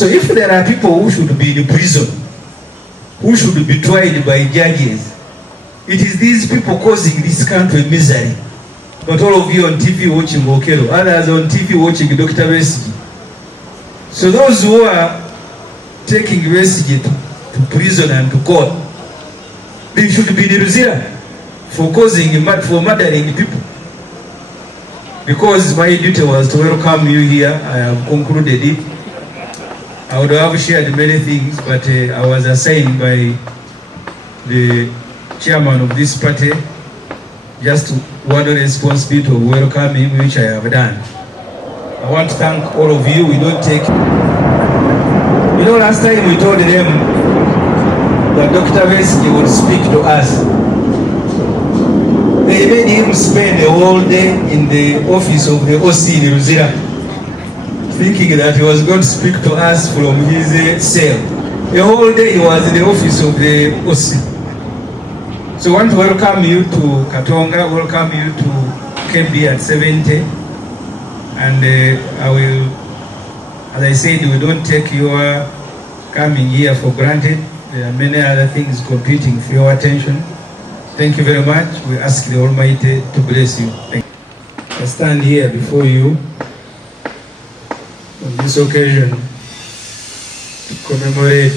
So if there are people who should be in prison, who should be tried by judges, it is these people causing this country misery. Not all of you on TV watching Okello, others on TV watching Dr. Besigye. So those who are taking Besigye to prison and to court, they should be in Ruzira for murdering people. Because my duty was to welcome you here, I have concluded it. I would have shared many things, but I was assigned by the chairman of this party just one responsibility of welcoming him, which I have done. I want to thank all of you. We don't take... You know, last time we told them that Dr. Besigye would speak to us. They made him spend the whole day in the office of the OC in Ruzira, thinking that he was going to speak to us from his cell. The whole day he was in the office of the OC. So I want to welcome you to Katonga, welcome you to KB at 70. And I will, as I said, we don't take your coming here for granted. There are many other things competing for your attention. Thank you very much. We ask the Almighty to bless you. Thank you. I stand here before you on this occasion to commemorate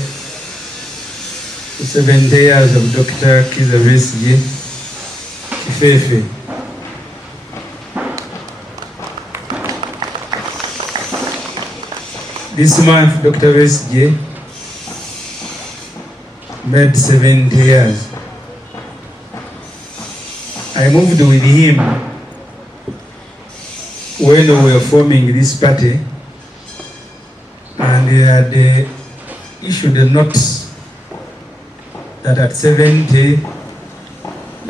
the 70 years of Dr. Kizza Besigye Kifefe. This month, Dr. Besigye made 70 years. I moved with him when we were forming this party, and he had issued a notice that at 70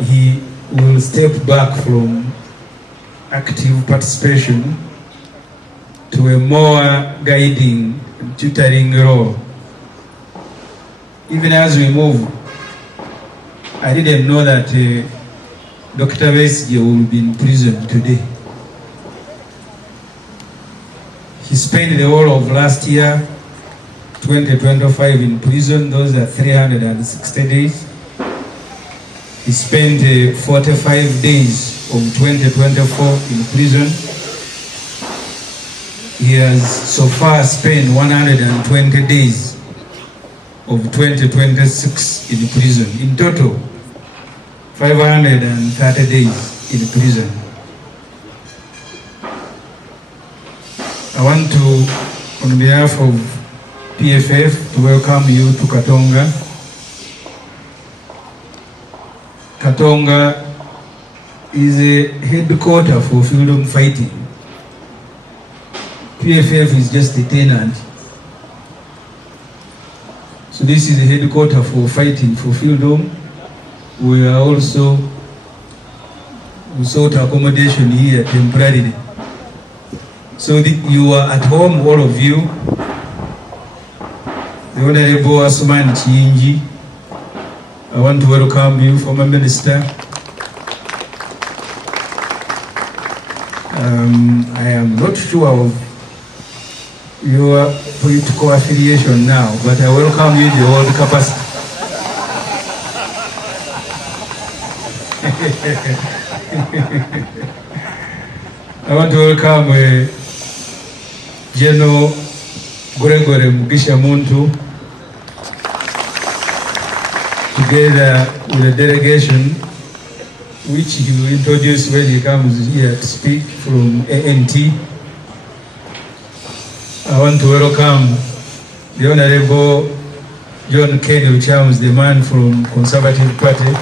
he will step back from active participation to a more guiding and tutoring role. Even as we move, I didn't know that Dr. Besigye will be in prison today. He spent the whole of last year, 2025, in prison. Those are 360 days. He spent 45 days of 2024 in prison. He has so far spent 120 days of 2026 in prison. In total, 530 days in prison. I want to, on behalf of PFF, to welcome you to Katonga. Katonga is a headquarter for freedom fighting. PFF is just a tenant. So this is a headquarter for fighting for freedom. We are also, we sought accommodation here temporarily. So you are at home, all of you. The Honorable Asman Chinji, I want to welcome you, former minister. I am not sure of your political affiliation now, but I welcome you in the old capacity. I want to welcome General Gregory Mugisha Muntu, together with a delegation which he will introduce when he comes here to speak from ANT. I want to welcome the Honorable John Kenny Luchams, the man from Conservative Party.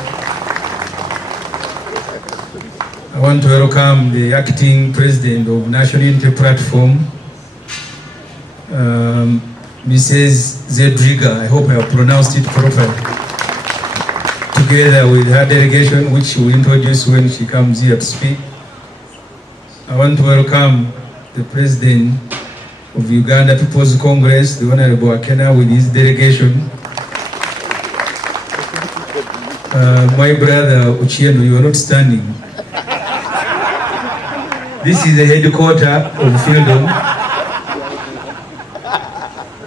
I want to welcome the acting president of National Unity Platform, Mrs. Zedriga. I hope I have pronounced it properly. Together with her delegation, which she will introduce when she comes here to speak. I want to welcome the president of Uganda People's Congress, the Honorable Okello, with his delegation. My brother Okello, you are not standing. This is the headquarters of freedom.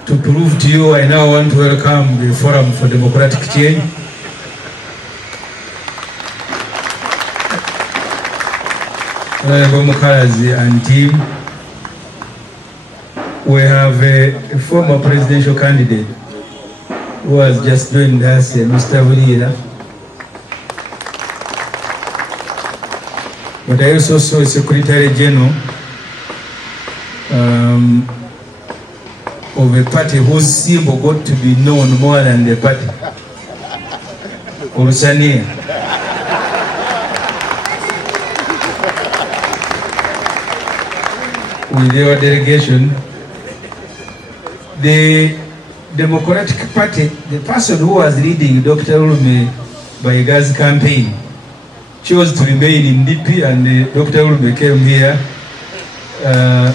To prove to you, I now want to welcome the Forum for Democratic Change. Honorable Mukalazi and team. We have a former presidential candidate who has just joined us, Mr. Vulira. But I also saw a Secretary General of a party whose symbol got to be known more than the party. Urusania. With your delegation, the Democratic Party, the person who was leading Dr. Ulume Baiga's campaign, chose to remain in DP, and Dr. Ulume came here.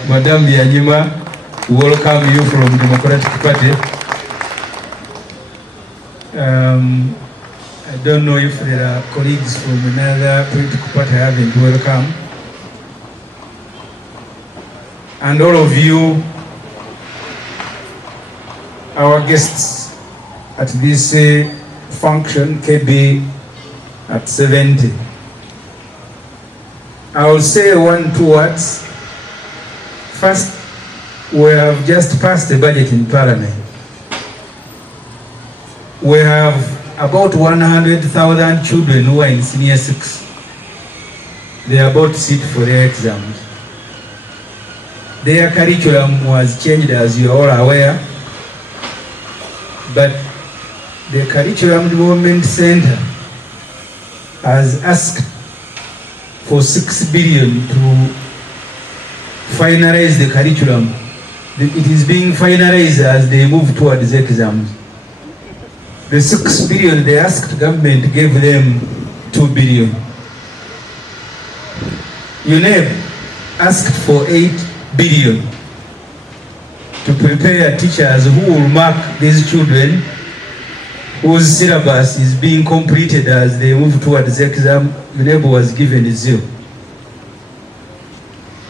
Madam Bianyima, welcome you from Democratic Party. I don't know if there are colleagues from another political party I haven't welcome. And all of you, our guests at this function, KB at 70. I will say 1-2 words. First, we have just passed the budget in Parliament. We have about 100,000 children who are in senior 6. They are about to sit for their exams. Their curriculum was changed, as you are all aware, but the Curriculum Development Center has asked for 6 billion to finalize the curriculum. It is being finalized as they move towards the exams. The 6 billion they asked, government gave them 2 billion. UNEP asked for 8 billion to prepare teachers who will mark these children whose syllabus is being completed as they move towards the exam. UNEP was given 0.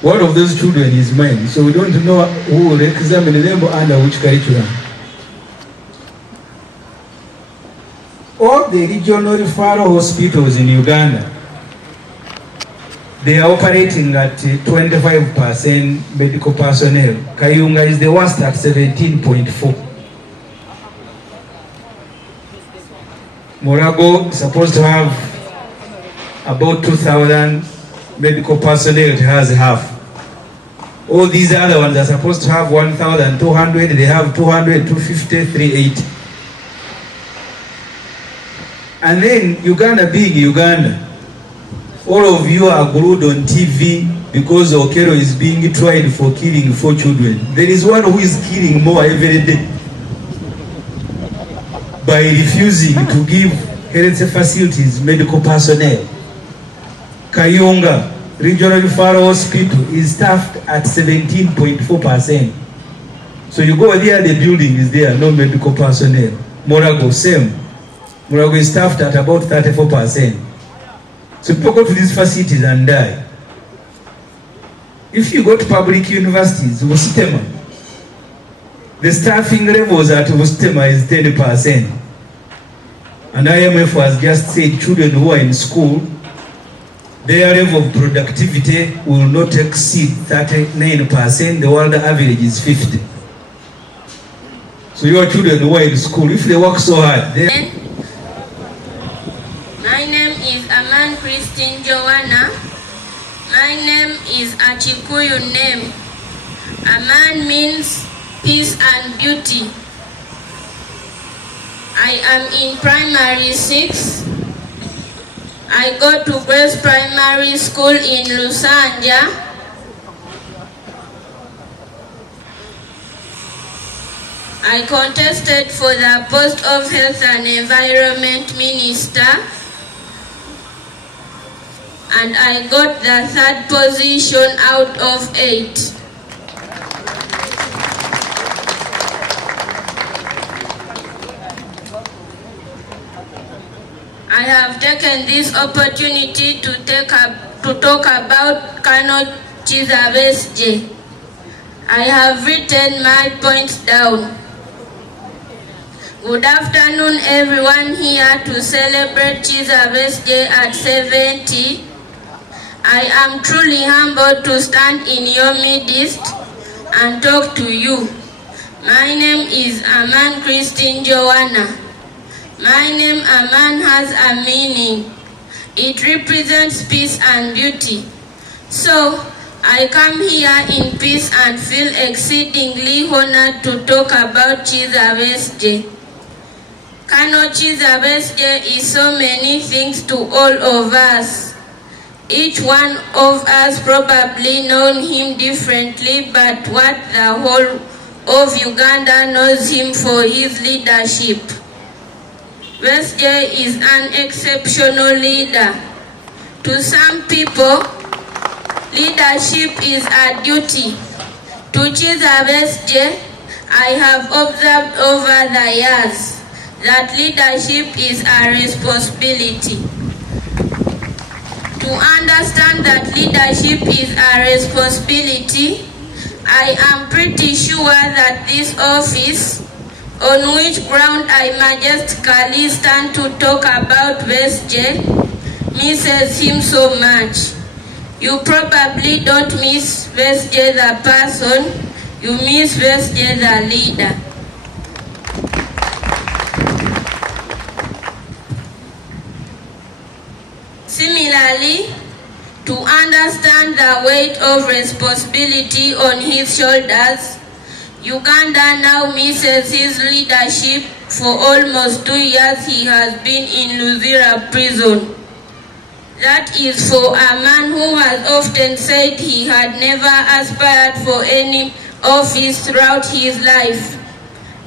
One of those children is mine, so we don't know who will examine them under which curriculum. All the regional referral hospitals in Uganda, they are operating at 25% medical personnel. Kayunga is the worst at 17.4. Morago is supposed to have about 2,000 medical personnel. It has half. All these other ones are supposed to have 1,200. They have 200, 250, 380. And then Uganda being Uganda, all of you are glued on TV because Okello is being tried for killing 4 children. There is one who is killing more every day by refusing to give health facilities medical personnel. Kayunga Regional Referral Hospital is staffed at 17.4%. So you go there, the building is there, no medical personnel. Morago, same. Morago is staffed at about 34%. So people go to these facilities and die. If you go to public universities, Wustema, the staffing levels at Wustema is 30%. And IMF has just said children who are in school, their level of productivity will not exceed 39%. The world average is 50%. So your children who are in school, if they work so hard, they... My name is Aman Christine Joanna. My name is a Chikuyu name. Aman means peace and beauty. I am in primary 6. I go to Grace Primary School in Lusanja. I contested for the post of Health and Environment Minister, and I got the 3rd position out of 8. I have taken this opportunity to talk about Colonel Chiza Besje. I have written my points down. Good afternoon, everyone here to celebrate Chiza birthday at 70. I am truly humbled to stand in your midst and talk to you. My name is Aman Christine Joanna. My name Aman has a meaning. It represents peace and beauty. So, I come here in peace and feel exceedingly honored to talk about Chiza birthday. Kano Chiza birthday is so many things to all of us. Each one of us probably known him differently, but what the whole of Uganda knows him for his leadership. Birthday is an exceptional leader. To some people, leadership is a duty. To Chiza birthday, I have observed over the years that leadership is a responsibility. To understand that leadership is a responsibility, I am pretty sure that this office, on which ground I majestically stand to talk about birthday, misses him so much. You probably don't miss birthday the person, you miss birthday the leader. Similarly, to understand the weight of responsibility on his shoulders, Uganda now misses his leadership. For almost 2 years he has been in Luzira prison. That is for a man who has often said he had never aspired for any office throughout his life.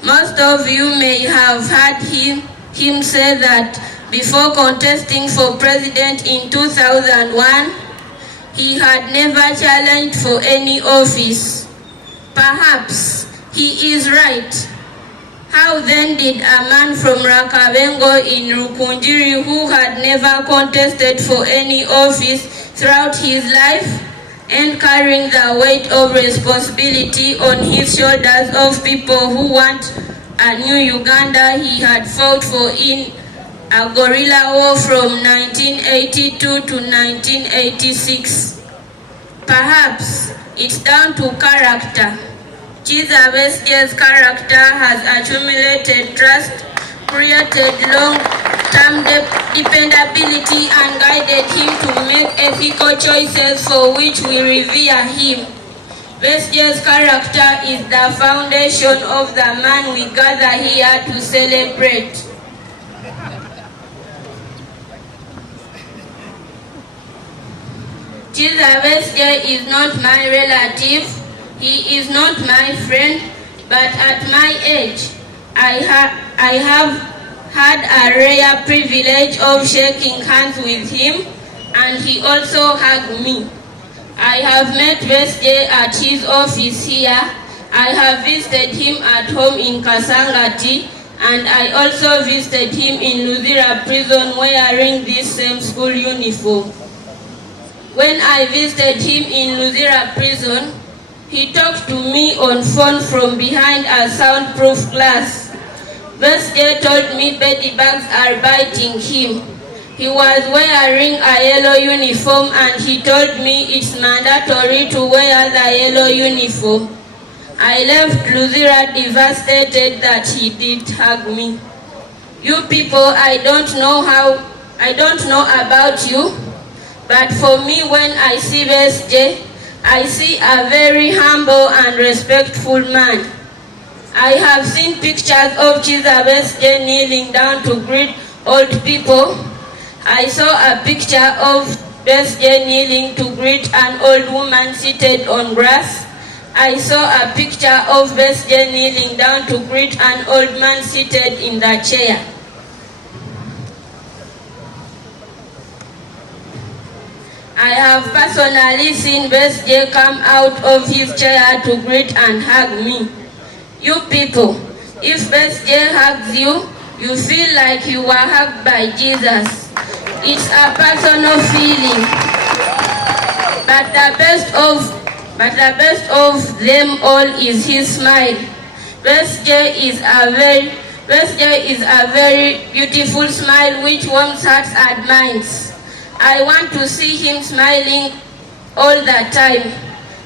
Most of you may have heard him say that before contesting for president in 2001, he had never challenged for any office. Perhaps he is right. How then did a man from Rakabengo in Rukunjiri, who had never contested for any office throughout his life, and carrying the weight of responsibility on his shoulders of people who want a new Uganda he had fought for in a guerrilla war from 1982 to 1986. Perhaps it's down to character. Chiza birthday's character has accumulated trust, created long-term dependability, and guided him to make ethical choices for which we revere him. Birthday's character is the foundation of the man we gather here to celebrate. Chiza birthday is not my relative, he is not my friend, but at my age, I have had a rare privilege of shaking hands with him, and he also hugged me. I have met birthday at his office here. I have visited him at home in Kasangati, and I also visited him in Luzira prison wearing this same school uniform. When I visited him in Luzira prison, he talked to me on phone from behind a soundproof glass. Birthday told me bed bugs are biting him. He was wearing a yellow uniform, and he told me it's mandatory to wear the yellow uniform. I left Luzira devastated that he did hug me. You people, I don't know about you, but for me, when I see birthday, I see a very humble and respectful man. I have seen pictures of Chiza birthday kneeling down to greet old people. I saw a picture of birthday kneeling to greet an old woman seated on grass. I saw a picture of birthday kneeling down to greet an old man seated in the chair. I have personally seen birthday come out of his chair to greet and hug me. You people, if birthday hugs you, you feel like you were hugged by Jesus. It's a personal feeling. But the best of but the best of them all is his smile. Besje is a very beautiful smile which warms hearts and minds. I want to see him smiling all the time.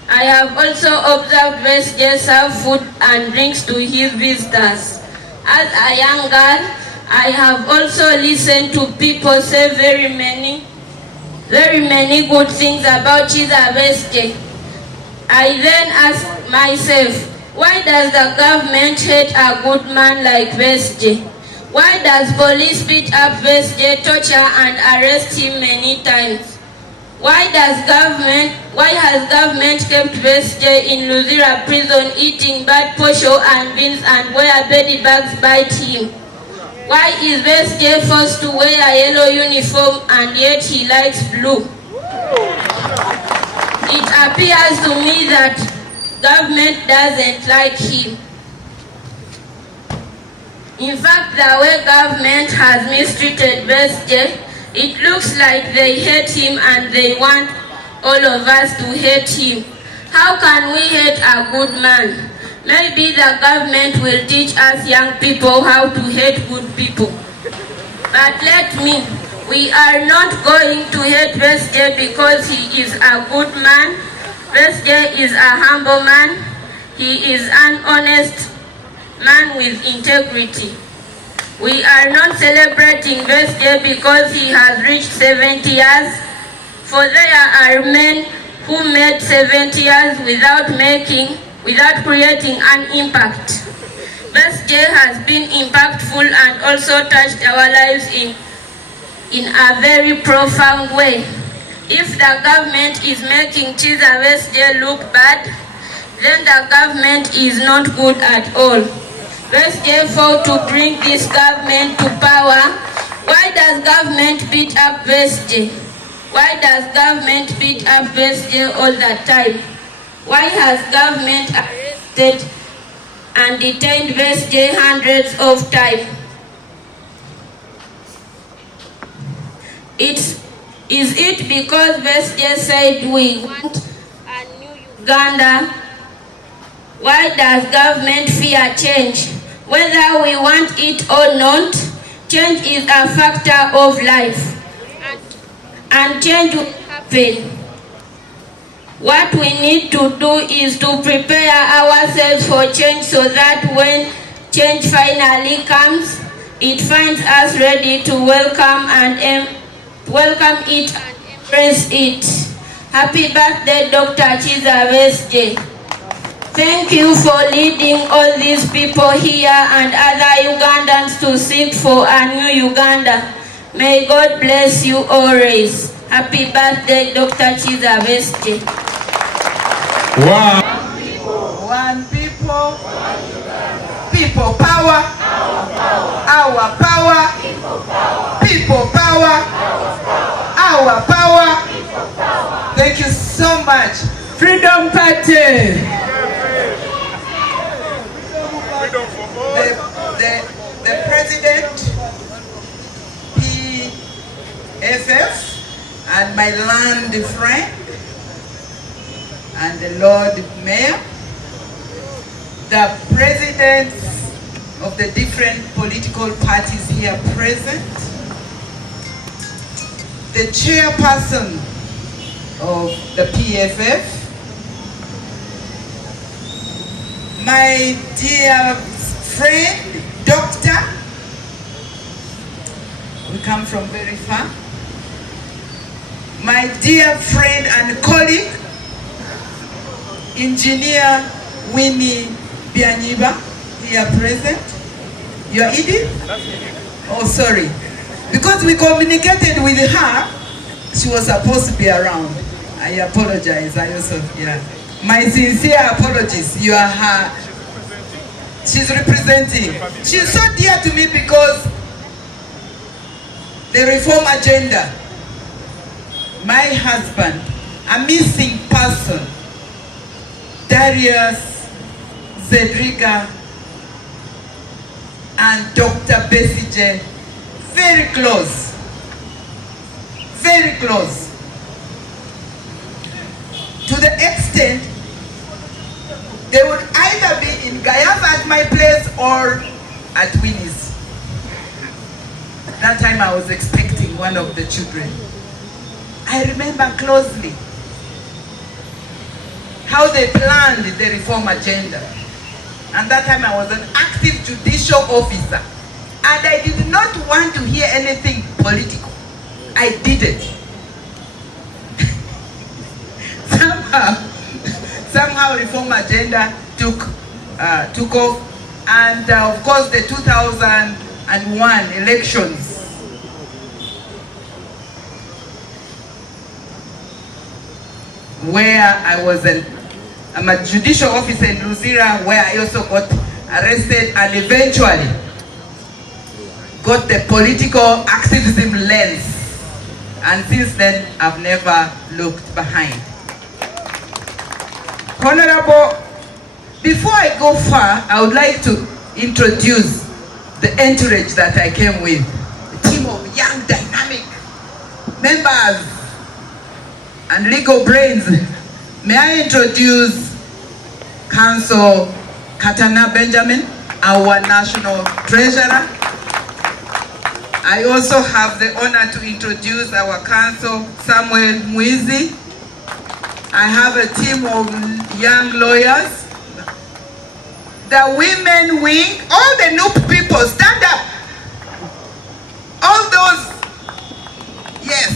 I have also observed Besje serve food and drinks to his visitors. As a young girl, I have also listened to people say very many good things about Chiza Besje. I then asked myself, why does the government hate a good man like Besje? Why does police beat up Besje, torture and arrest him many times? Why has government kept Besje in Luzira prison eating bad posho and beans and where baby bags bite him? Why is Besje forced to wear a yellow uniform and yet he likes blue? It appears to me that government doesn't like him. In fact, the way government has mistreated Besje, it looks like they hate him and they want all of us to hate him. How can we hate a good man? Maybe the government will teach us young people how to hate good people. But we are not going to hate Besje because he is a good man. Besje is a humble man. He is an honest man with integrity. We are not celebrating Besje because he has reached 70 years, for there are men who made 70 years without creating an impact. Besje has been impactful and also touched our lives in a very profound way. If the government is making Chiza Besje look bad, then the government is not good at all. Besje fought to bring this government to power. Why does government beat up Besje? Why does government beat up Besje all the time? Why has government arrested and detained Besje hundreds of times? Is it because Besje said we want a new Uganda? Why does government fear change? Whether we want it or not, change is a factor of life. And change will happen. What we need to do is to prepare ourselves for change so that when change finally comes, it finds us ready to welcome it and embrace it. Happy birthday, Dr. Chiza Besje. Thank you for leading all these people here and other Ugandans to seek for a new Uganda. May God bless you always. Happy birthday, Dr. Chiza Besje. Wow. One people, people power, our power, people power, our power. Thank you so much. Freedom Party. The president, PFF, and my land friend, and the Lord Mayor, the presidents of the different political parties here present, the chairperson of the PFF, my dear friend, doctor, we come from very far, my dear friend and colleague, Engineer Winnie Bianyiba, here present. You are Edith? Oh, sorry. Because we communicated with her, she was supposed to be around. I apologize. My sincere apologies. You are her. She's representing. She's so dear to me because the reform agenda. My husband, a missing person, Darius Zedriga and Dr. Besije, very close, to the extent They would either be in Gayas at my place or at Winnie's. That time I was expecting one of the children. I remember closely how they planned the reform agenda. And that time I was an active judicial officer. And I did not want to hear anything political. I didn't. Somehow reform agenda took off, and of course the 2001 elections. Where I'm a judicial officer in Luzira, where I also got arrested and eventually got the political activism lens. And since then, I've never looked behind. Honorable, before I go far, I would like to introduce the entourage that I came with. A team of young, dynamic members and legal brains. May I introduce Council Katana Benjamin, our National Treasurer. I also have the honor to introduce our Council, Samuel Mwizi. I have a team of young lawyers. The women wing, all the Noop people, stand up. All those, yes.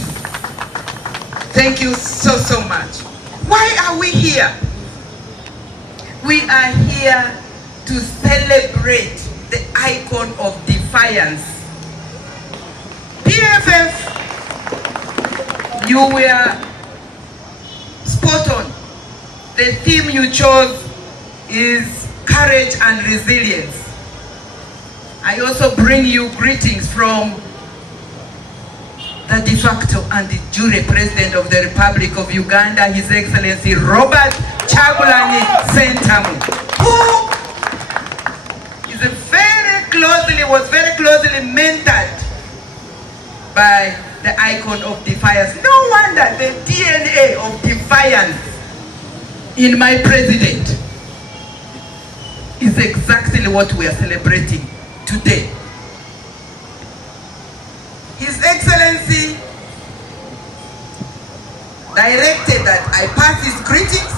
Thank you so, so much. Why are we here? We are here to celebrate the icon of defiance. PFF, you were spot on. The theme you chose is courage and resilience. I also bring you greetings from the de facto and de jure President of the Republic of Uganda, His Excellency Robert Kyagulanyi Ssentamu, who was very closely mentored by the icon of defiance. No wonder the DNA of defiance in my president is exactly what we are celebrating today. His Excellency directed that I pass his greetings.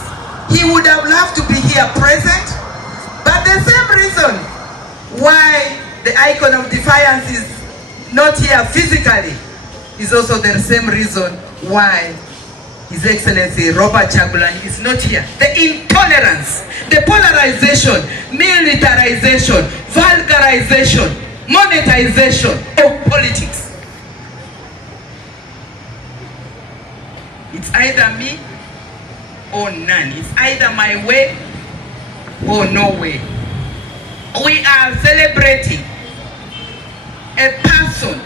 He would have loved to be here present, but the same reason why the icon of defiance is not here physically is also the same reason why His Excellency Robert Kyagulanyi is not here. The intolerance, the polarization, militarization, vulgarization, monetization of politics. It's either me or none. It's either my way or no way. We are celebrating a person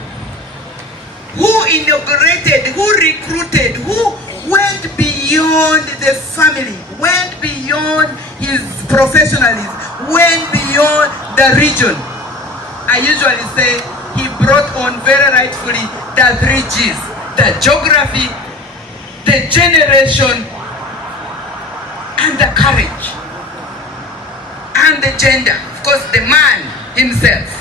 who inaugurated, who recruited, who went beyond the family, went beyond his professionalism, went beyond the region. I usually say he brought on very rightfully the 3 Gs, the geography, the generation, and the courage, and the gender, of course the man himself.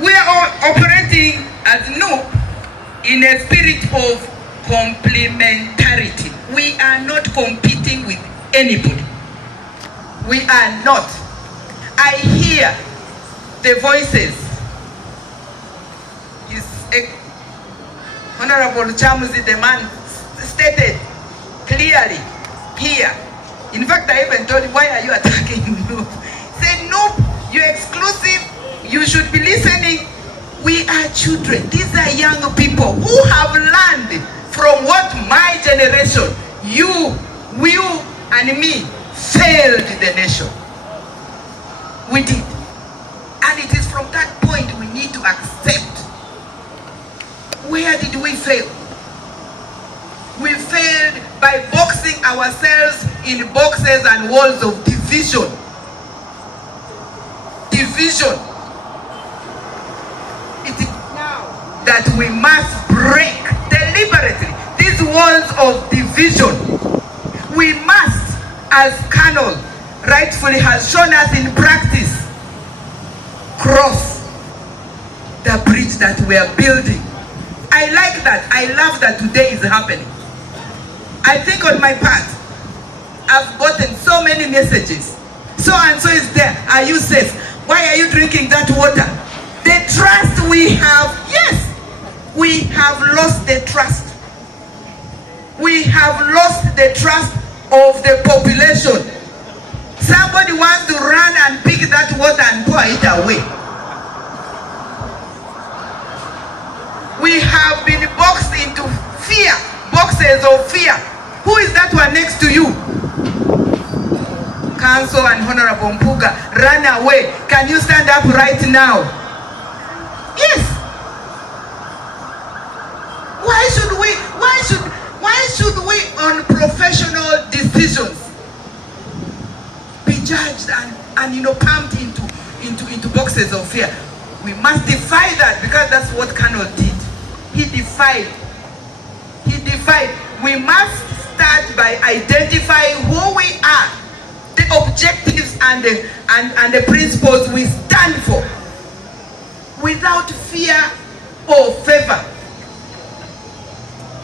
We are all operating as Noop in a spirit of complementarity. We are not competing with anybody. We are not. I hear the voices. His Honorable Chamuzi, the man, stated clearly here. In fact, I even told him, why are you attacking Noop? He said, Noop, you're exclusive. You should be listening. We are children. These are young people who have learned from what my generation, you and me, failed the nation. We did. And it is from that point we need to accept. Where did we fail? We failed by boxing ourselves in boxes and walls of division. Division. It is now that we must break deliberately these walls of division. We must as Colonel rightfully has shown us in practice, cross the bridge that we are building. I like that. I love that today is happening. I think on my part, I've gotten so many messages. So and so is there. Are you safe? Why are you drinking that water? The trust we have, yes, we have lost the trust. We have lost the trust of the population. Somebody wants to run and pick that water and pour it away. We have been boxed into fear, boxes of fear. Who is that one next to you? Council and Honorable Mpuga, run away. Can you stand up right now? Yes. Why should we on professional decisions be judged and pumped into boxes of fear? We must defy that, because that's what Colonel did. He defied. We must start by identifying who we are, the objectives and the principles we stand for, without fear or favor.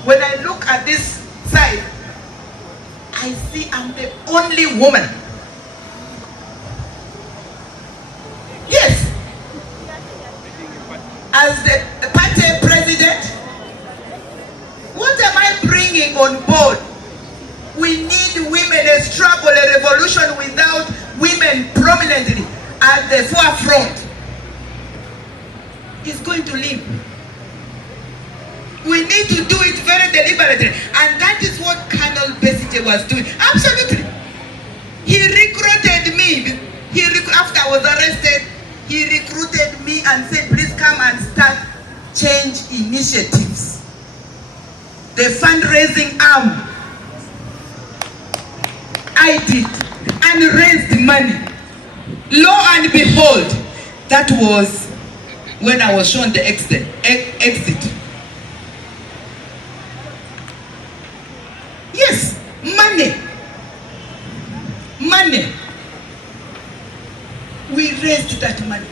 When I look at this side, I see I'm the only woman. Yes. As the party president, what am I bringing on board? We need women. A struggle, a revolution without women prominently at the forefront is going to live. We need to do it very deliberately. And that is what Colonel Besige was doing. Absolutely. He recruited me. After I was arrested, he recruited me and said, please come and start change initiatives. The fundraising arm, I did, and raised money. Lo and behold, that was when I was shown the exit. Yes, money. We raised that money.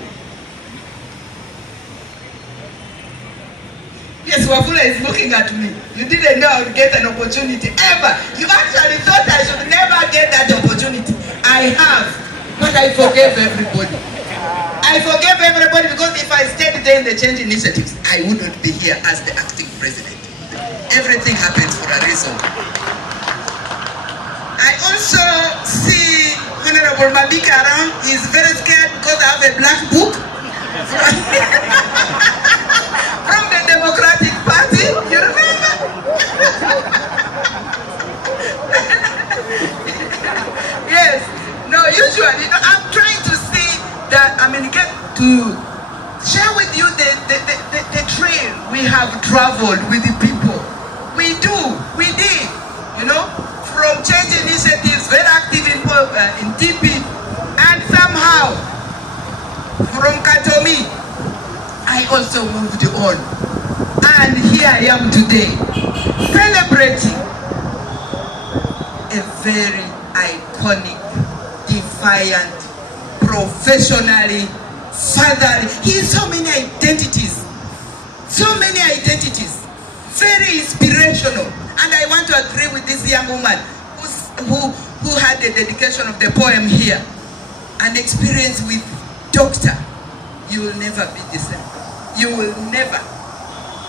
Yes, Wafula is looking at me. You didn't know I would get an opportunity ever. You actually thought I should never get that opportunity. I have, but I forgave everybody. Because if I stayed there in the change initiatives, I wouldn't be here as the acting president. Everything happens for a reason. I also see Honorable Mabika around. He's very scared because I have a black book from the Democratic Party. You remember? Yes. No, usually, I'm trying to see that, get to share with you the trail we have traveled with the people. We did, from change initiatives, very active in DP, and somehow from Katomi, I also moved on. And here I am today, celebrating a very iconic, defiant, professionally, fatherly. He has so many identities, very inspirational. And I want to agree with this young woman who had the dedication of the poem here. An experience with Doctor. You will never be the same. You will never.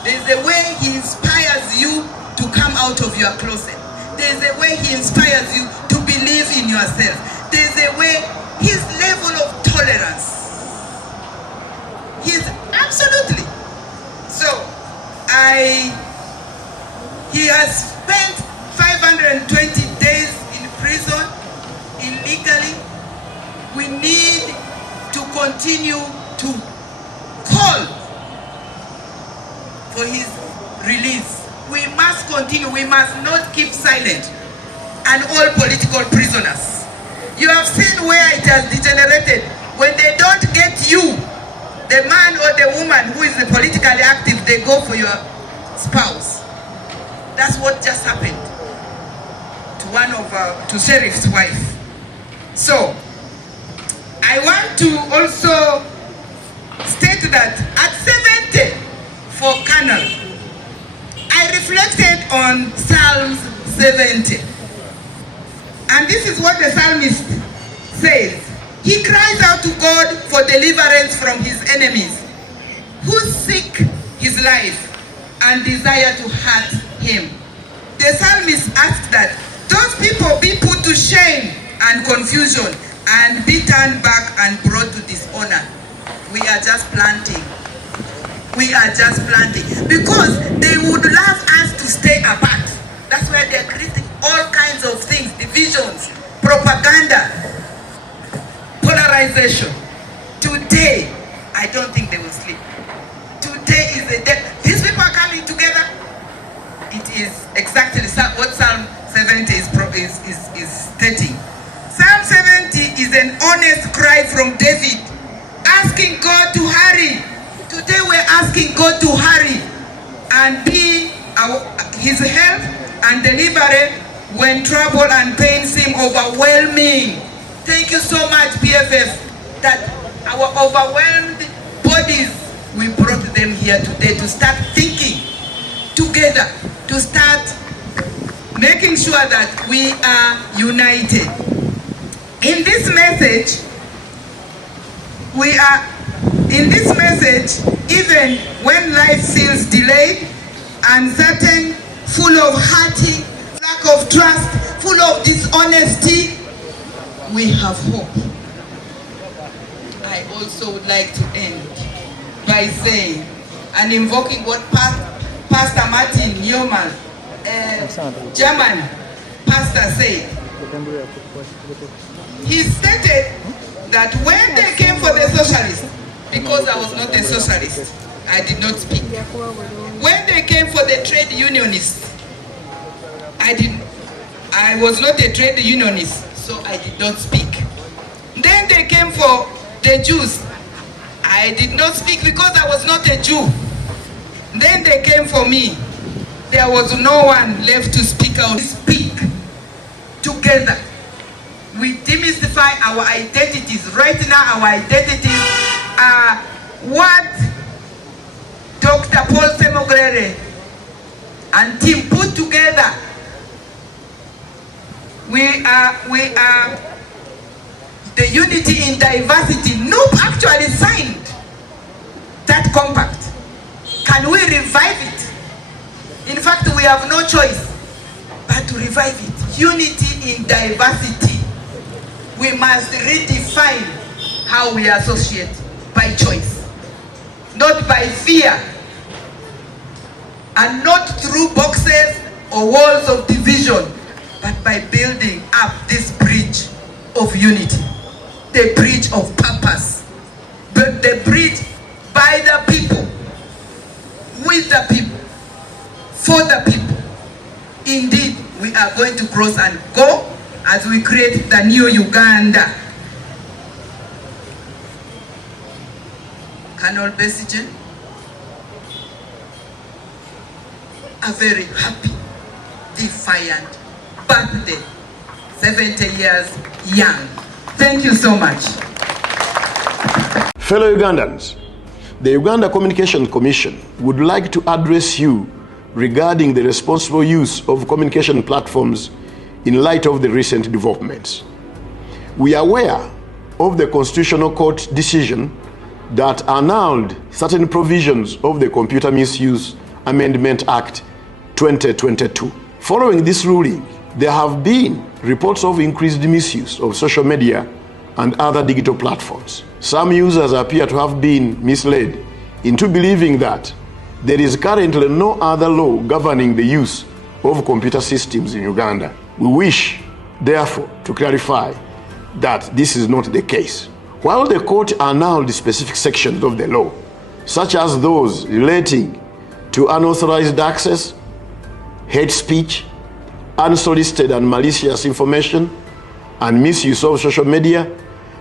There's a way he inspires you to come out of your closet. There's a way he inspires you to believe in yourself. There's a way, his level of tolerance. He's absolutely. So, he has spent 520 days in prison illegally. We need to continue to call for his release. We must continue. We must not keep silent. And all political prisoners. You have seen where it has degenerated. When they don't get you, the man or the woman who is politically active, they go for your spouse. That's what just happened to to Sheriff's wife. So I want to also state that at 70 for Colonel, I reflected on Psalms 70. And this is what the psalmist says. He cries out to God for deliverance from his enemies, who seek his life and desire to hurt him. The psalmist asked that those people be put to shame and confusion and be turned back and brought to dishonor. We are just planting. We are just planting. Because they would love us to stay apart. That's why they're creating all kinds of things, divisions, propaganda, polarization. Today, I don't think they will sleep. Today is the day. These people are coming together. It is exactly what Psalm 70 is stating. Psalm 70 is an honest cry from David, asking God to hurry. Today we're asking God to hurry and be his help and deliverer when trouble and pain seem overwhelming. Thank you so much, PFF, that our overwhelmed bodies, we brought them here today to start thinking together, to start making sure that we are united. In this message, even when life feels delayed, uncertain, full of hurting, lack of trust, full of dishonesty, we have hope. I also would like to end by saying and invoking what Pastor Martin Newman, German pastor, said. He stated that when they came for the socialists, because I was not a socialist, I did not speak. When they came for the trade unionists, I was not a trade unionist, so I did not speak. Then they came for the Jews. I did not speak because I was not a Jew. Then they came for me. There was no one left to speak out. We speak together. We demystify our identities. Right now, our identities are what Dr. Paul Semujju and team put together. We are the unity in diversity. Nope actually signed that compact. Can we revive it? In fact, we have no choice but to revive it. Unity in diversity. We must redefine how we associate by choice, not by fear, and not through boxes or walls of division, but by building up this bridge of unity, the bridge of purpose, the bridge by the people, with the people, for the people. Indeed, we are going to cross and go as we create the new Uganda. Colonel Besigye, a very happy, defiant birthday, 70 years young. Thank you so much. Fellow Ugandans, the Uganda Communication Commission would like to address you regarding the responsible use of communication platforms in light of the recent developments. We are aware of the Constitutional Court decision that annulled certain provisions of the Computer Misuse Amendment Act 2022. Following this ruling, there have been reports of increased misuse of social media and other digital platforms. Some users appear to have been misled into believing that there is currently no other law governing the use of computer systems in Uganda. We wish, therefore, to clarify that this is not the case. While the court annulled specific sections of the law, such as those relating to unauthorized access, hate speech, unsolicited and malicious information, and misuse of social media,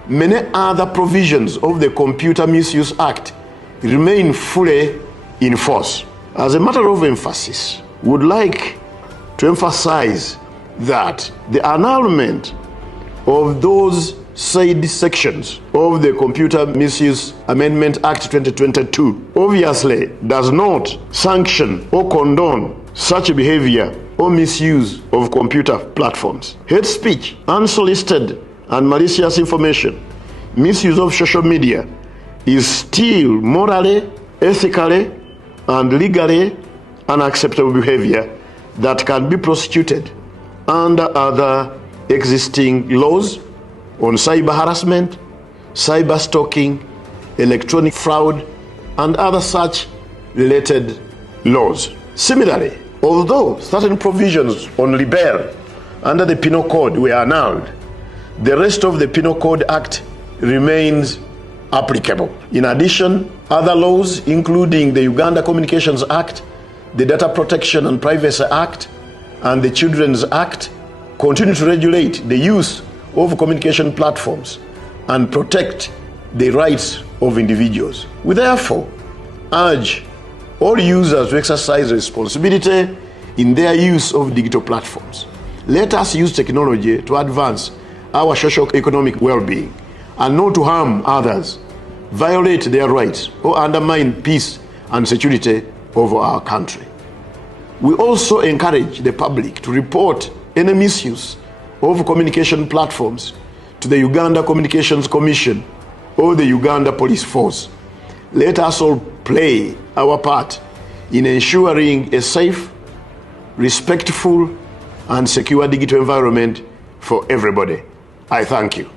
many other provisions of the Computer Misuse Act remain fully in force. As a matter of emphasis, we would like to emphasize that the annulment of those said sections of the Computer Misuse Amendment Act 2022 obviously does not sanction or condone such behavior or misuse of computer platforms. Hate speech, unsolicited and malicious information, misuse of social media is still morally, ethically, and legally unacceptable behavior that can be prosecuted under other existing laws on cyber harassment, cyber stalking, electronic fraud, and other such related laws. Similarly, although certain provisions on libel under the Penal Code were annulled, the rest of the Penal Code Act remains applicable. In addition, other laws, including the Uganda Communications Act, the Data Protection and Privacy Act, and the Children's Act, continue to regulate the use of communication platforms and protect the rights of individuals. We therefore urge all users to exercise responsibility in their use of digital platforms. Let us use technology to advance our socio-economic well-being and not to harm others, violate their rights, or undermine peace and security of our country. We also encourage the public to report any misuse of communication platforms to the Uganda Communications Commission or the Uganda Police Force. Let us all play our part in ensuring a safe, respectful, and secure digital environment for everybody. I thank you.